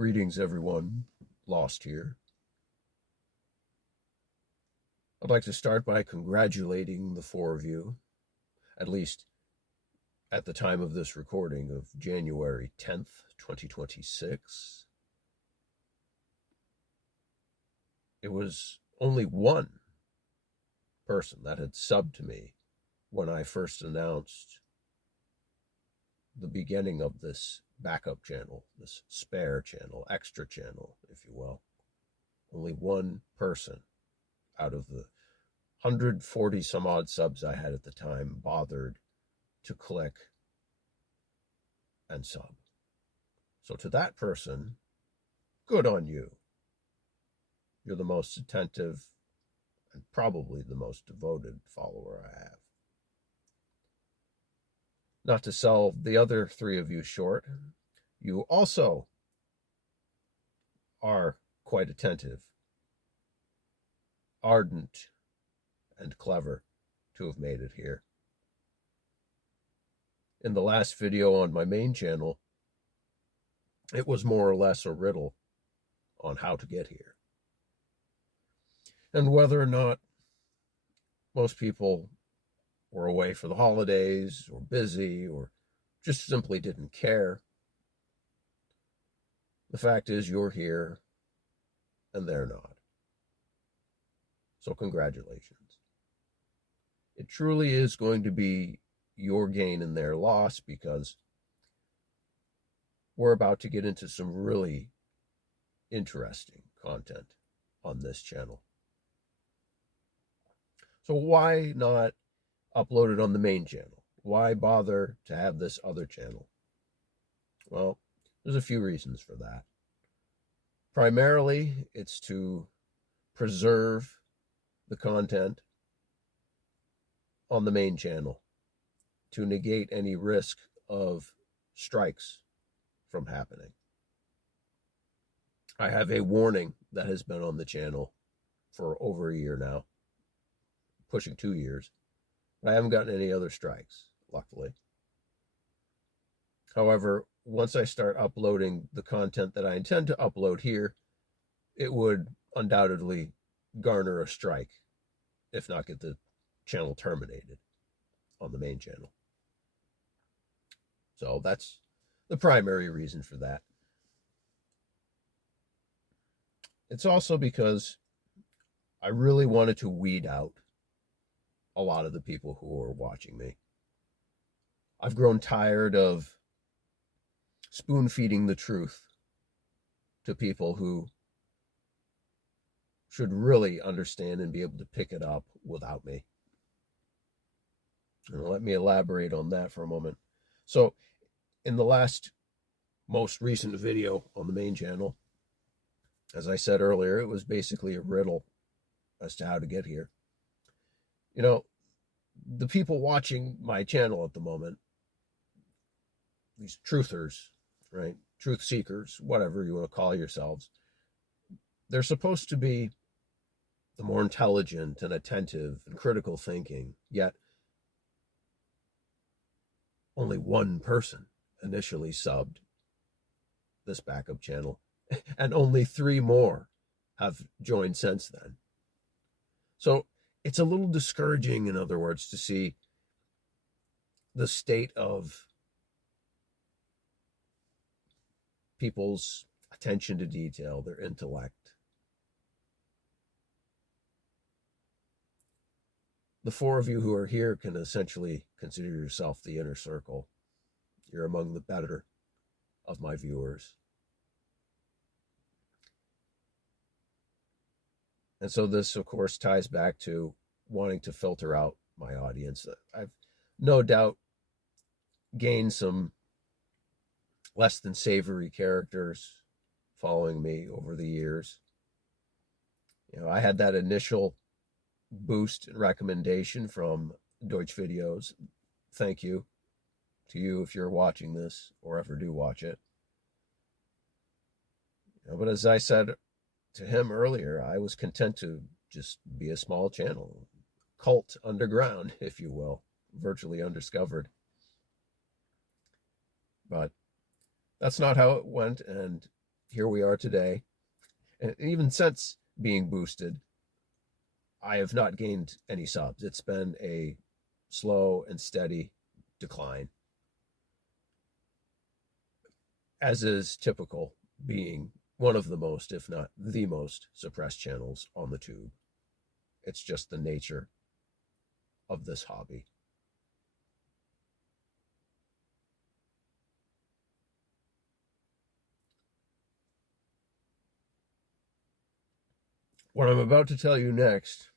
Greetings, everyone lost here. I'd like to start by congratulating the four of you, at least at the time of this recording of January 10th, 2026. It was only one person that had subbed to me when I first announced the beginning of this backup channel, this spare channel, extra channel, if you will. Only one person out of the 140 some odd subs I had at the time bothered to click and sub. So to that person, good on you. You're the most attentive and probably the most devoted follower I have. Not to sell the other three of you short, you also are quite attentive, ardent, and clever to have made it here. In the last video on my main channel, it was more or less a riddle on how to get here. And whether or not most people were away for the holidays or busy or just simply didn't care, the fact is you're here and they're not. So congratulations. It truly is going to be your gain and their loss, because we're about to get into some really interesting content on this channel. So why not upload it on the main channel? Why bother to have this other channel? Well, there's a few reasons for that. Primarily, it's to preserve the content on the main channel, to negate any risk of strikes from happening. I have a warning that has been on the channel for over a year now, pushing 2 years. I haven't gotten any other strikes, luckily. However, once I start uploading the content that I intend to upload here, it would undoubtedly garner a strike, if not get the channel terminated on the main channel. So that's the primary reason for that. It's also because I really wanted to weed out a lot of the people who are watching me. I've grown tired of spoon feeding the truth to people who should really understand and be able to pick it up without me. And let me elaborate on that for a moment. So in the most recent video on the main channel, as I said earlier, it was basically a riddle as to how to get here. You know, the people watching my channel at the moment, these truthers, right? Truth seekers, whatever you want to call yourselves, they're supposed to be the more intelligent and attentive and critical thinking, yet only one person initially subbed this backup channel, and only 3 more have joined since then. So it's a little discouraging, in other words, to see the state of people's attention to detail, their intellect. The 4 of you who are here can essentially consider yourself the inner circle. You're among the better of my viewers. And so this, of course, ties back to wanting to filter out my audience. I've no doubt gained some less than savory characters following me over the years. You know, I had that initial boost and recommendation from Deutsch Videos. Thank you to you if you're watching this or ever do watch it. You know, but as I said to him earlier, I was content to just be a small channel, cult underground, if you will, virtually undiscovered. But that's not how it went, and here we are today. And even since being boosted, I have not gained any subs. It's been a slow and steady decline, as is typical, being one of the most, if not the most, suppressed channels on the tube. It's just the nature of this hobby. What I'm about to tell you next,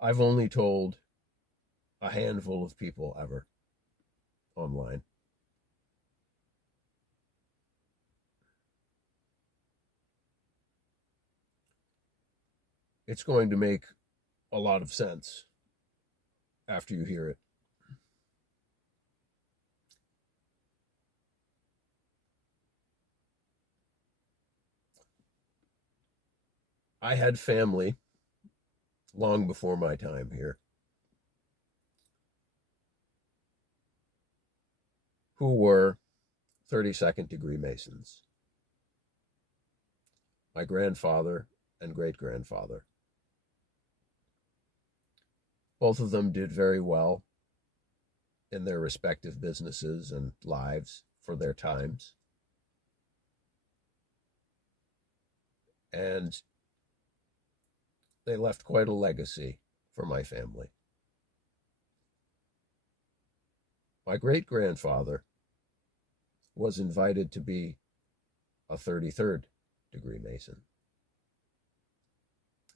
I've only told a handful of people ever online. It's going to make a lot of sense after you hear it. I had family long before my time here who were 32nd degree Masons. My grandfather and great grandfather. Both of them did very well in their respective businesses and lives for their times. And they left quite a legacy for my family. My great grandfather was invited to be a 33rd degree Mason.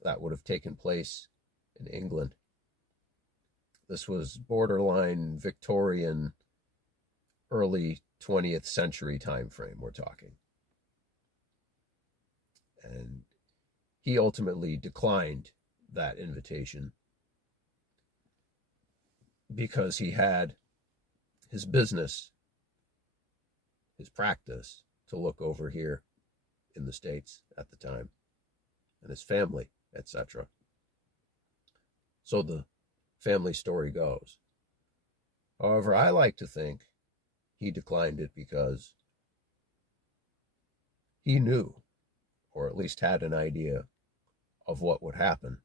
That would have taken place in England. This was borderline Victorian, early 20th century time frame we're talking. And he ultimately declined that invitation because he had his business, his practice to look over here in the States at the time, and his family, etc. So the family story goes. However, I like to think he declined it because he knew, or at least had an idea, of what would happen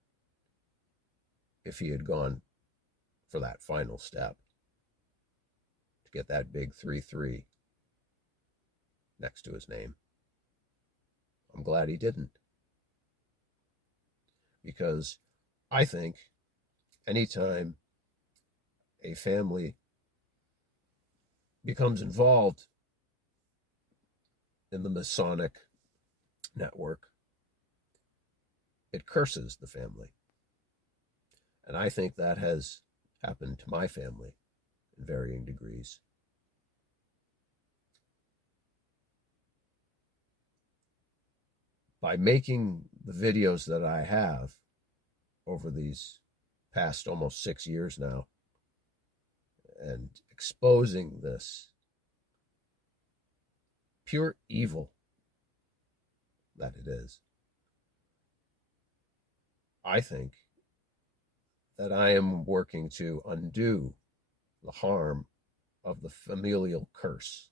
if he had gone for that final step to get that big 3-3 next to his name. I'm glad he didn't, because I think anytime a family becomes involved in the Masonic network, it curses the family. And I think that has happened to my family in varying degrees. By making the videos that I have over these past almost 6 years now and exposing this pure evil that it is, I think that I am working to undo the harm of the familial curse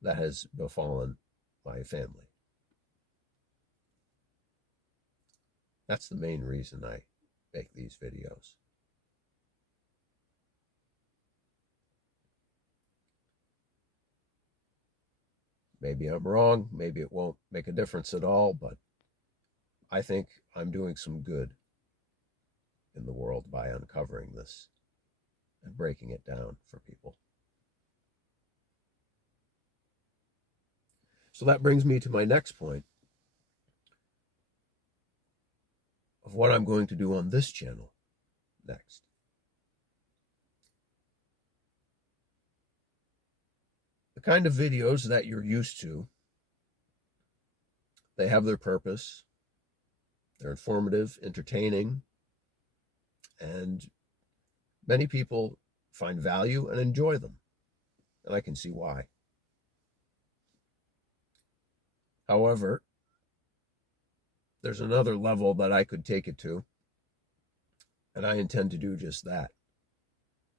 that has befallen my family. That's the main reason I make these videos. Maybe I'm wrong, maybe it won't make a difference at all, but I think I'm doing some good in the world by uncovering this and breaking it down for people. So that brings me to my next point of what I'm going to do on this channel next. The kind of videos that you're used to, they have their purpose. They're informative, entertaining, and many people find value and enjoy them, and I can see why. However, there's another level that I could take it to, and I intend to do just that,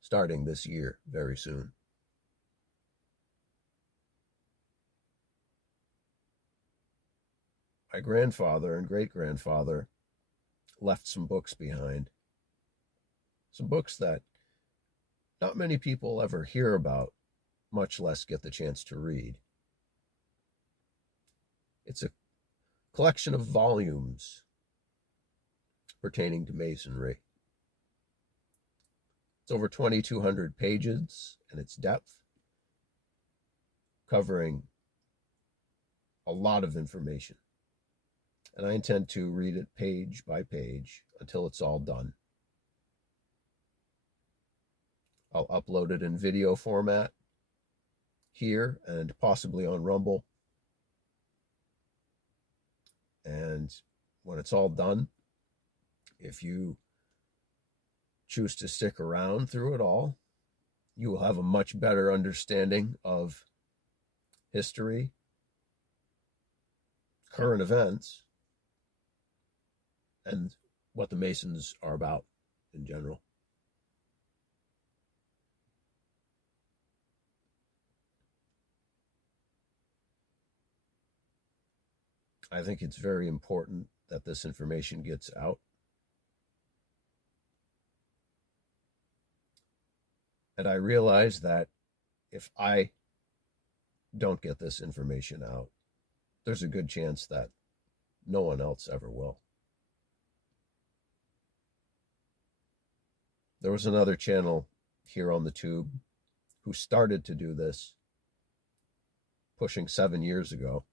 starting this year very soon. my grandfather and great-grandfather left some books behind. Some books that not many people ever hear about, much less get the chance to read. It's a collection of volumes pertaining to Masonry. It's over 2,200 pages in its depth, covering a lot of information. And I intend to read it page by page until it's all done. I'll upload it in video format here and possibly on Rumble. And when it's all done, if you choose to stick around through it all, you will have a much better understanding of history, current events, and what the Masons are about in general. I think it's very important that this information gets out. And I realize that if I don't get this information out, there's a good chance that no one else ever will. There was another channel here on the tube who started to do this pushing 7 years ago.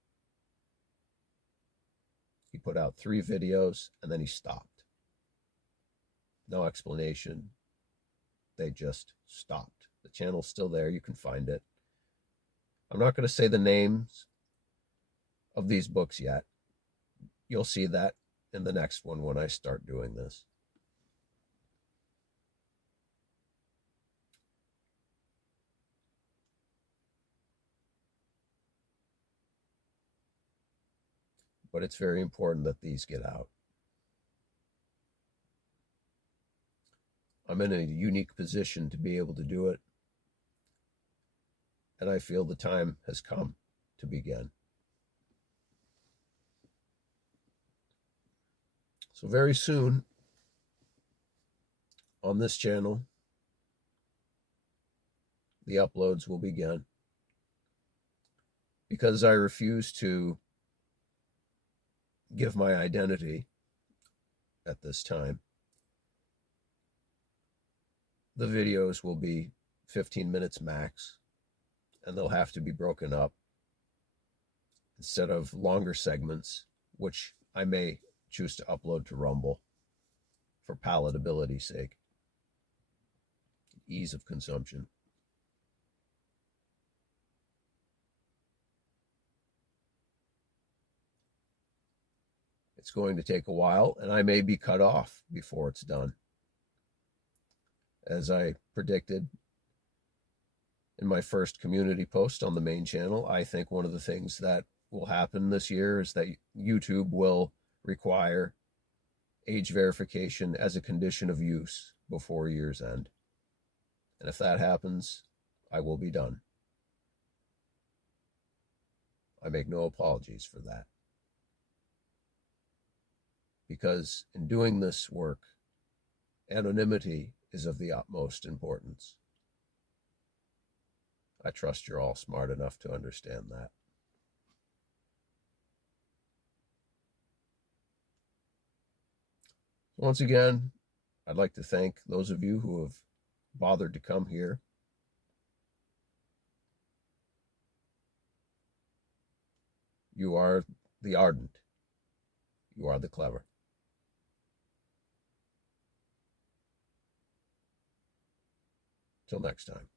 He put out 3 videos and then he stopped. No explanation. They just stopped. The channel's still there. You can find it. I'm not going to say the names of these books yet. You'll see that in the next one when I start doing this. But it's very important that these get out. I'm in a unique position to be able to do it, and I feel the time has come to begin. So very soon on this channel, the uploads will begin, because I refuse to give my identity at this time. The videos will be 15 minutes max, and they'll have to be broken up instead of longer segments, which I may choose to upload to Rumble for palatability's sake, ease of consumption. It's going to take a while, and I may be cut off before it's done. As I predicted in my first community post on the main channel, I think one of the things that will happen this year is that YouTube will require age verification as a condition of use before year's end. And if that happens, I will be done. I make no apologies for that. Because in doing this work, anonymity is of the utmost importance. I trust you're all smart enough to understand that. Once again, I'd like to thank those of you who have bothered to come here. You are the ardent. You are the clever. Till next time.